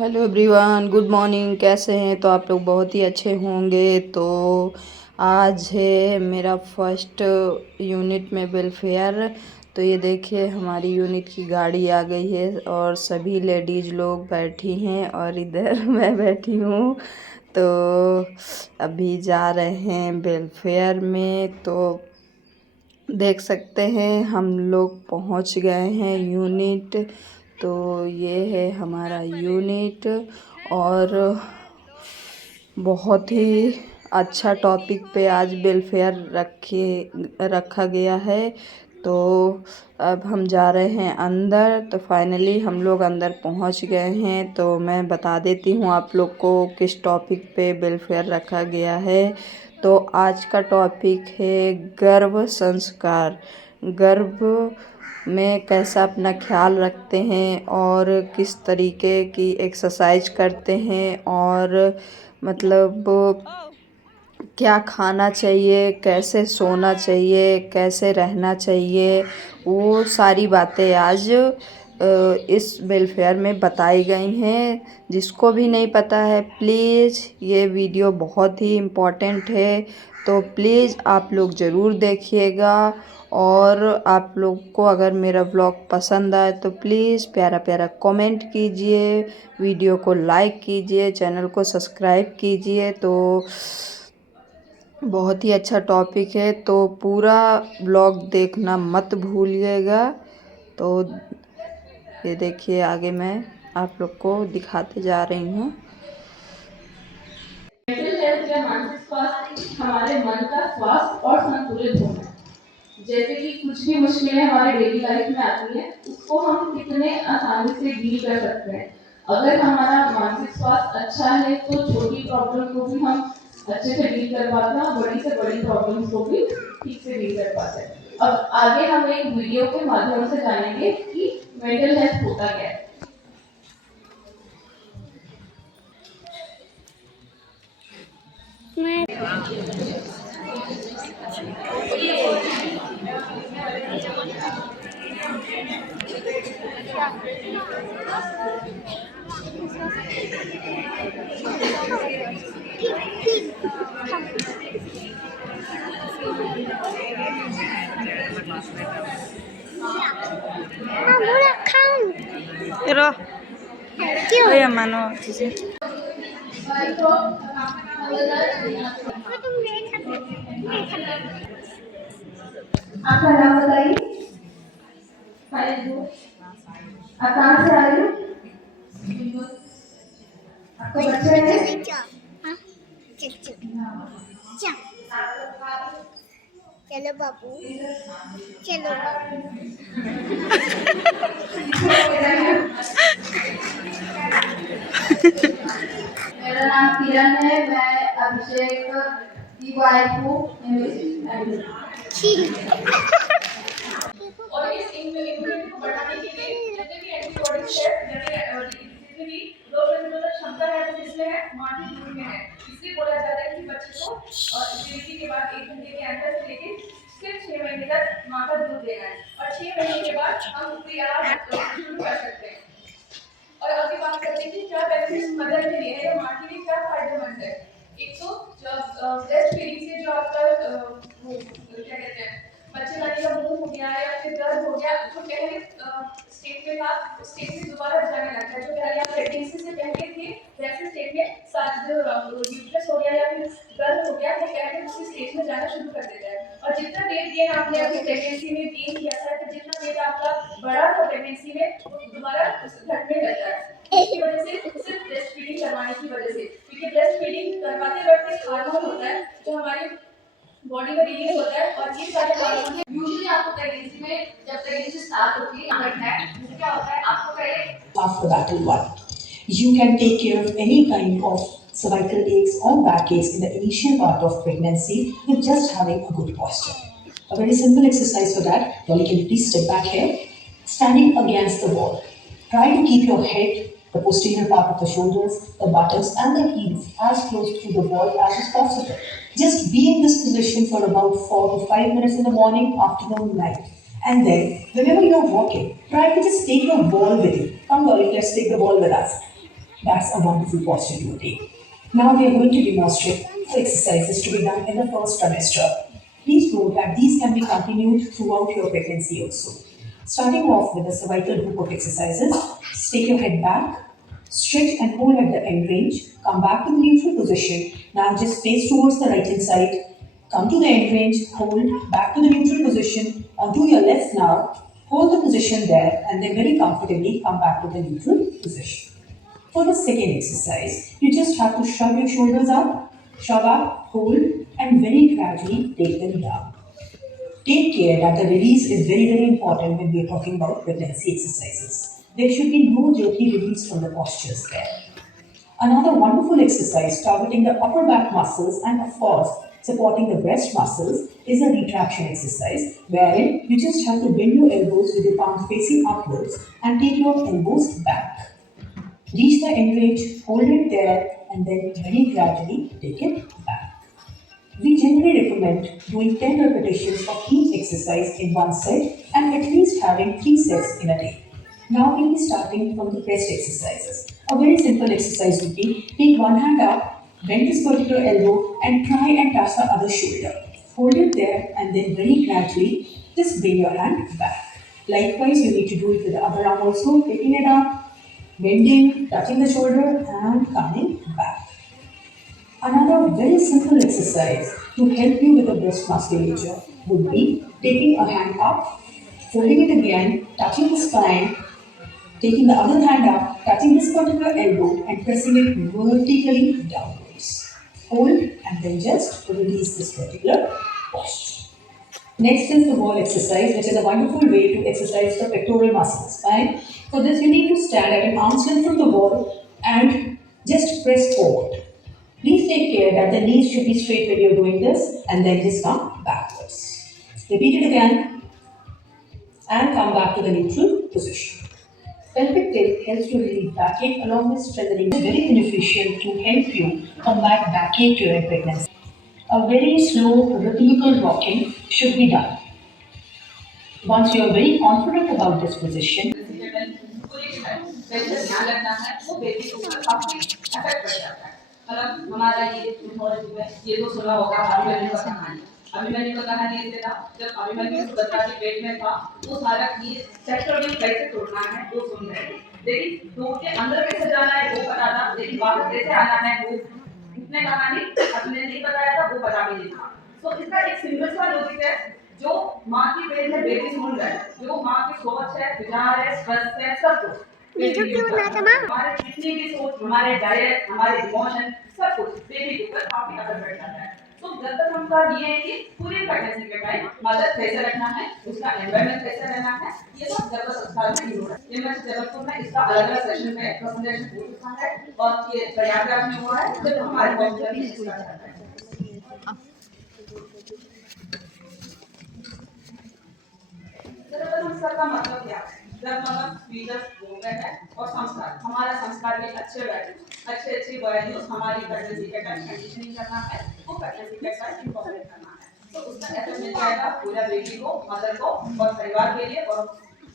Hello everyone, good morning. कैसे हैं? तो आप लोग बहुत ही अच्छे होंगे। तो आज है मेरा फर्स्ट यूनिट में वेलफेयर। तो ये देखिए, हमारी यूनिट की गाड़ी आ गई है और सभी लेडीज़ लोग बैठी हैं और इधर मैं बैठी हूँ। तो अभी जा रहे हैं वेलफेयर में। तो देख सकते हैं हम लोग पहुंच गए हैं यूनिट। तो ये है हमारा यूनिट और बहुत ही अच्छा टॉपिक पे आज वेलफेयर रखा गया है। तो अब हम जा रहे हैं अंदर। तो फाइनली हम लोग अंदर पहुंच गए हैं। तो मैं बता देती हूँ आप लोग को किस टॉपिक पे वेलफेयर रखा गया है। तो आज का टॉपिक है गर्भ संस्कार। गर्भ में कैसा अपना ख्याल रखते हैं और किस तरीके की एक्सरसाइज करते हैं और मतलब क्या खाना चाहिए, कैसे सोना चाहिए, कैसे रहना चाहिए, वो सारी बातें आज इस वेलफेयर में बताई गई हैं। जिसको भी नहीं पता है, प्लीज़ ये वीडियो बहुत ही इम्पोर्टेंट है। तो प्लीज़ आप लोग ज़रूर देखिएगा। और आप लोग को अगर मेरा व्लॉग पसंद आए तो प्लीज़ प्यारा प्यारा कमेंट कीजिए, वीडियो को लाइक कीजिए, चैनल को सब्सक्राइब कीजिए। तो बहुत ही अच्छा टॉपिक है, तो पूरा ब्लॉग देखना मत भूलिएगा। तो ये देखिए, आगे मैं आप लोग को दिखाते जा रही हूँ। मेंटल हेल्थ या मानसिक स्वास्थ्य हमारे मन का स्वास्थ्य और संतुलित होना। जैसे कि कुछ भी मुश्किलें हमारे डेली लाइफ में आती हैं, उसको हम कितने आसानी से डील कर सकते हैं। अगर हमारा मानसिक स्वास्थ्य अच्छा है तो छोटी प्रॉब्लम को भी हम अच्छे से डील कर पाते हैं और बड़ी से बड़ी प्रॉब्लम्स को भी ठीक से डील कर पाते हैं। अब आगे हम एक वीडियो के माध्यम से जानेंगे कि मेंटल हेल्थ होता क्या है। आपका नाम बताइए। आप कहाँ से आ रहे हो? आपको बच्चे हैं? चलो बाबू, चलो बाबू। मेरा नाम किरण है, मैं अभिषेक की वाइफ हूँ। और इस इम्यूनिटी को बढ़ाने के लिए जितने भी एंटीबॉडीज है, जितने भी रोग प्रतिरोधक क्षमता है, वो जिसमें है, माँ के दूध में है। इसलिए बोला जाता है कि बच्चे को डिलीवरी के बाद 1 घंटे के अंदर से लेकर सिर्फ 6 महीने तक माँ का दूध देना है और 6 महीने के बाद हम उसके आहार शुरू कर सकते हैं। और अभी बात करते हैं कि क्या बेनिफिट्स मदर के लिए है या माँ के लिए क्या फायदेमंद है। एक तो ब्रेस्ट फीडिंग से जो आपका वो क्या कहते हैं, बच्चे लाने का मुंह हो गया या फिर दर्द हो गया, जो पहले स्टेट में था उस स्टेट में दोबारा जाने लगता है। जो पहले आप प्रेगनेंसी से पहले थे वैसे स्टेट में साथ जो यूट्रस हो गया या फिर दर्द हो गया, वो पहले उसी स्टेज में जाना शुरू कर देता है। और जितना वेट गेन आपने अपनी प्रेगनेंसी में गेन किया था, तो जितना वेट आपका बढ़ा था प्रेगनेंसी में, वो दोबारा घटने लगता है। इसकी वजह से सिर्फ ब्रेस्ट फीडिंग करवाने की वजह से, क्योंकि ब्रेस्ट फीडिंग करवाते वक्त एक हार्मोन होता है जो हमारे बॉडी में रिलीज होता है और ये सारे हार्मोन यूजुअली आपको प्रेगनेंसी में, जब प्रेगनेंसी स्टार्ट होती है, क्या होता है आपको पहले after that one. You can take care of any kind of cervical aches or backaches in the initial part of pregnancy with just having a good posture. A very simple exercise for that. Dolly, can you please step back here? Standing against the wall. Try to keep your head, the posterior part of the shoulders, the buttocks, and the heels as close to the wall as is possible. Just be in this position for about 4 to 5 minutes in the morning, afternoon, night. And then, whenever you're walking, try to just take your ball with you. Come, Dolly, let's take the ball with us. That's a wonderful posture to attain. Now we are going to demonstrate the exercises to be done in the first trimester. Please note that these can be continued throughout your pregnancy also. Starting off with the cervical group of exercises, take your head back, stretch and hold at the end range, come back to the neutral position. Now just face towards the right hand side, come to the end range, hold back to the neutral position, onto your left now, hold the position there and then very comfortably come back to the neutral position. For the second exercise, you just have to shrug your shoulders up, shrug up, hold, and very gradually take them down. Take care that the release is very, very important when we are talking about pregnancy exercises. There should be no jerky release from the postures there. Another wonderful exercise targeting the upper back muscles and of course supporting the breast muscles is a retraction exercise wherein you just have to bend your elbows with your palms facing upwards and take your elbows back. Reach the end range, hold it there, and then very gradually take it back. We generally recommend doing 10 repetitions of each exercise in one set and at least having 3 sets in a day. Now we'll be starting from the best exercises. A very simple exercise would be take one hand up, bend this particular elbow, and try and touch the other shoulder. Hold it there and then very gradually just bring your hand back. Likewise, you need to do it with the other arm also, taking it up, bending, touching the shoulder, and coming back. Another very simple exercise to help you with the breast musculature would be taking a hand up, folding it again, touching the spine, taking the other hand up, touching this particular elbow and pressing it vertically downwards. Hold and then just release this particular posture. Next is the wall exercise, which is a wonderful way to exercise the pectoral muscles. Fine. For this, you need to stand at an arm's length from the wall and just press forward. Please take care that the knees should be straight when you're doing this and then just come backwards. Repeat it again and come back to the neutral position. Pelvic tilt helps to relieve backache along with strengthening. It's very beneficial to help you combat backache during pregnancy. A very slow rhythmical rocking should be done. Once you are very confident about this position, वैसे ध्यान रखना है वो baby के ऊपर काफी effect पड़ जाता है मतलब हमारा ये मिथोलॉजी में ये तो सुना होगा अभिमन्यु का कहानी अभिमन्यु का कहानी ऐसे था जब अभिमन्यु सुभद्रा के पेट में था वो सारा ये सेक्टर में कैसे तोड़ना है वो सुन रहे थे लेकिन तो के अंदर कैसे जाना है वो पता था लेकिन बाहर कैसे आना है वो उसने कहानी अपने नहीं बताया था वो पता भी नहीं था तो इसका एक सिंपल सा लॉजिक है जो माँ की पेट में बेबी सुन रहा है जो माँ की सोच है विचार है स्वस्थ है सब कुछ वीडियो क्यों बनाता माँ? हमारे कितनी भी सोच हमारे डाइट हमारे इमोशन सब कुछ बेबी के ऊपर काफी असर पड़ जाता है तो गर्भ संस्कार ये है कि पूरी प्रेगनेंसी के टाइम मदर कैसे रखना है उसका एनवायरनमेंट कैसे रहना है ये सब गर्भ संस्कार में इंक्लूड है ये मैं जबलपुर में इसका अलग अलग सेशन में प्रेजेंटेशन हो चुका है और ये प्रयागराज में हुआ है जब हमारे हॉस्पिटल में इसका चलता है संस्कार का मतलब क्या है जब मतलब फीचर्स बोलते हैं और संस्कार हमारा संस्कार में अच्छे वैल्यूज हमारी प्रेगनेंसी के टाइम कंडीशनिंग करना है वो प्रेगनेंसी के टाइम इंकॉर्पोरेट करना है तो उसका इफेक्ट मिल जाएगा पूरा बेबी को मदर को और परिवार के लिए और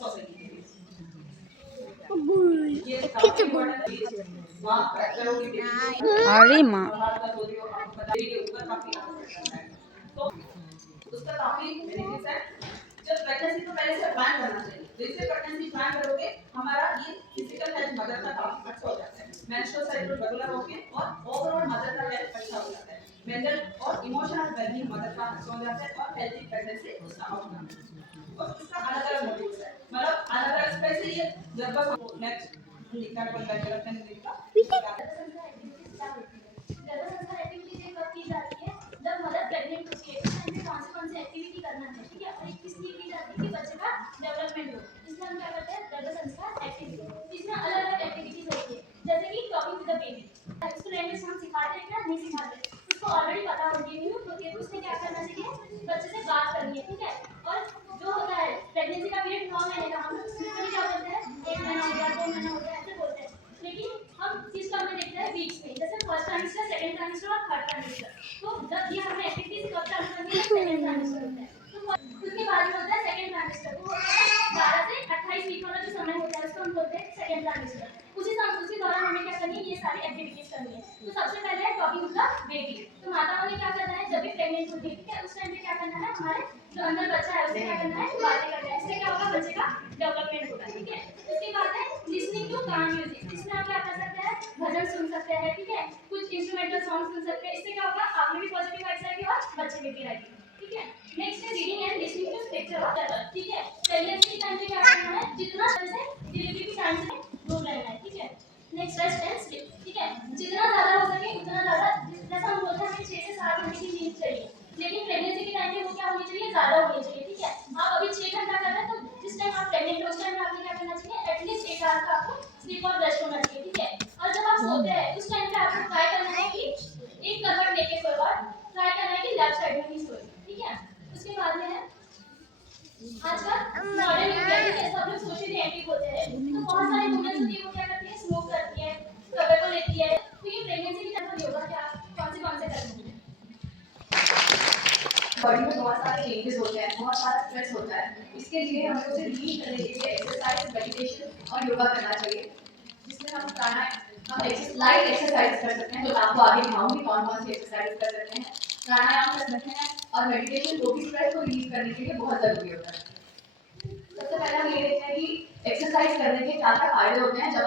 सोसाइटी के लिए ये काफी इम्पोर्टेंट मां बच्चों की अरे माँ के ऊपर काफी असर पड़ता है तो उसका काफी बेनिफिट्स है जब प्रेगनेंसी को पहले से प्लान करना चाहिए जैसे प्रेगनेंसी प्लान करोगे हमारा ये फिजिकल हेल्थ मदर का काफी अच्छा हो जाता है मेंस्ट्रुअल साइकिल रेगुलर होके और ओवरऑल मदर का हेल्थ अच्छा हो जाता है मेंटल और इमोशनल वेलबींग मदर का अच्छा हो जाता है और हेल्थी प्रेगनेंसी उसका आउटकम और इसका अलग अलग मोटिव्स है मतलब अलग अलग स्पेशली ये जब बस नेक्स्ट लिखा कर बैठे रखते हैं लिखा जब मदर प्रेग्नेंट होती है तो हमें कौन सी एक्टिविटी करना है ठीक है और एक किस लिए की जाती है कि बच्चे का डेवलपमेंट हो इसमें हम क्या करते हैं गर्भ संस्कार एक्टिविटी इसमें अलग अलग एक्टिविटीज होती है जैसे कि टॉकिंग टू द बेबी इसको लैंग्वेज हम सिखाते हैं क्या नहीं सिखाते उसको ऑलरेडी पता होगी नहीं होती है तो उसने क्या करना चाहिए बच्चे से बात करनी है ठीक है और जो होता है प्रेगनेंसी का पीरियड 9 महीने का हम सिंपली क्या बोलते हैं 1 महीना हो गया 2 महीना हो गया ऐसे बोलते हैं लेकिन हम किस टर्म में देखते हैं वीक्स में जैसे फर्स्ट ट्राइमेस्टर सेकंड ट्राइमेस्टर और थर्ड ट्राइमेस्टर तो जब ये हमें एक्टिविटीज कब चालू करनी है सेकंड ट्राइमेस्टर होता है तो उसके बाद में होता है सेकंड ट्राइमेस्टर वो होता है 12 से 28 वीक वाला जो समय होता है उसको हम बोलते हैं सेकंड ट्राइमेस्टर उसी दौरान हमें क्या करनी है करना है, हमारे जो अंदर बच्चा है उसे क्या करना है, बातें करना है। इससे क्या होगा, बच्चे का डेवलपमेंट होगा, ठीक है। उसके बाद है लिसनिंग टू कान म्यूजिक। इसमें आप क्या कर सकते हैं, भजन सुन सकते हैं, ठीक है, कुछ इंस्ट्रूमेंटल सॉन्ग सुन सकते हैं। इससे क्या होगा, आप में भी पॉजिटिव वाइब्स आएगी और बच्चे में भी आएगी, ठीक है। नेक्स्ट है reading and listening to scripture, ठीक है। प्रेगनेंसी के टाइम पे क्या करना है, जितना से डिलीवरी के टाइम से दूर रहना है, ठीक है। नेक्स्ट रेस्ट एंड स्लीप, ठीक है। जितना ज्यादा हो सके उतना ज्यादा, जैसा हम बोलते हैं हमें 6 से 7 घंटे की नींद चाहिए, लेकिन प्रेगनेंसी के टाइम पे वो क्या होनी चाहिए, ज्यादा होनी चाहिए, ठीक है। आप अभी 6 घंटा कर रहे हैं तो जिस टाइम आप प्रेग्नेंट हो उस टाइम में आपको क्या करना चाहिए, एटलीस्ट 1 आवर का आपको स्लीप और रेस्ट होना चाहिए, ठीक है। और जब आप सोते हैं उस टाइम पे आपको ट्राई करना है कि एक करवट लेके सोए और ट्राई करना है कि लेफ्ट साइड में ही सोए, ठीक है। उसके बाद में है आजकल मॉडर्न इंडिया के सब लोग सोशली एक्टिव होते हैं, तो बहुत सारी वुमेन्स होती है वो क्या करती है, स्मोक करती है, टबैको लेती है। तो ये प्रेगनेंसी के टाइम पर योगा क्या कौन से करते हैं। बॉडी में बहुत सारे चेंजेस होते हैं, बहुत सारा स्ट्रेस होता है। इसके लिए हमें उसे रिलीव करने के लिए एक्सरसाइज, मेडिटेशन और योगा करना चाहिए, जिसमें हम लाइट एक्सरसाइज कर सकते हैं। तो मैं आपको आगे दिखाऊंगी कौन कौन सी एक्सरसाइज कर सकते हैं, प्राणायाम कर सकते हैं और मेडिटेशन, जो भी स्ट्रेस को रिलीव करने के लिए बहुत जरूरी होता है। सबसे पहले हम ये देखते हैं कि एक्सरसाइज करने के क्या क्या फायदे होते हैं। जब